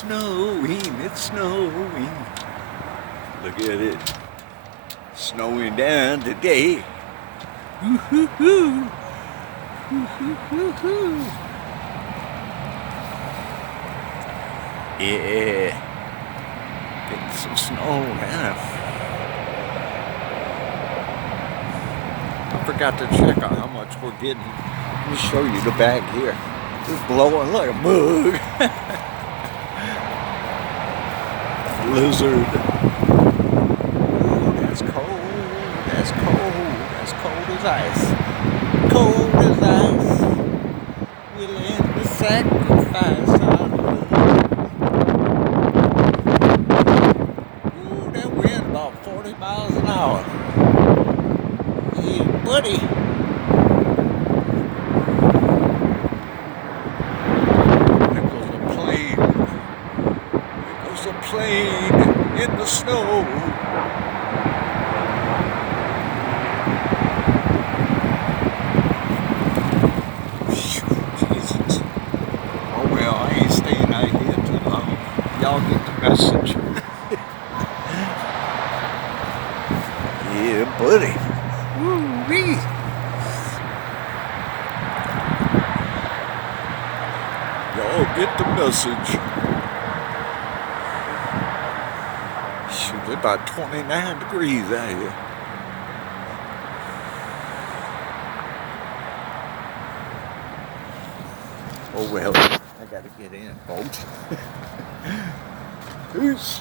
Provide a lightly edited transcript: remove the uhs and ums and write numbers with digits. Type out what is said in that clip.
snowing, it's snowing. Look at it. Snowing down today. Woo-hoo-hoo. Woo-hoo-hoo-hoo. Yeah. Getting some snow now. I forgot to check on how much we're getting. Let me show you the bag here. It's blowing like a bug. Lizard. Ooh, that's cold. That's cold. That's cold as ice. Cold as ice. Willing to sacrifice our love. Ooh, that wind about 40 miles an hour. Hey, buddy. There goes a plane. There goes a plane in the snow. Jesus. Oh well, I ain't staying out here too long. Y'all get the message. Yeah, buddy. Woo-wee. Y'all get the message. Shoot, it's about 29 degrees out here. Oh well, I gotta get in, folks. Peace.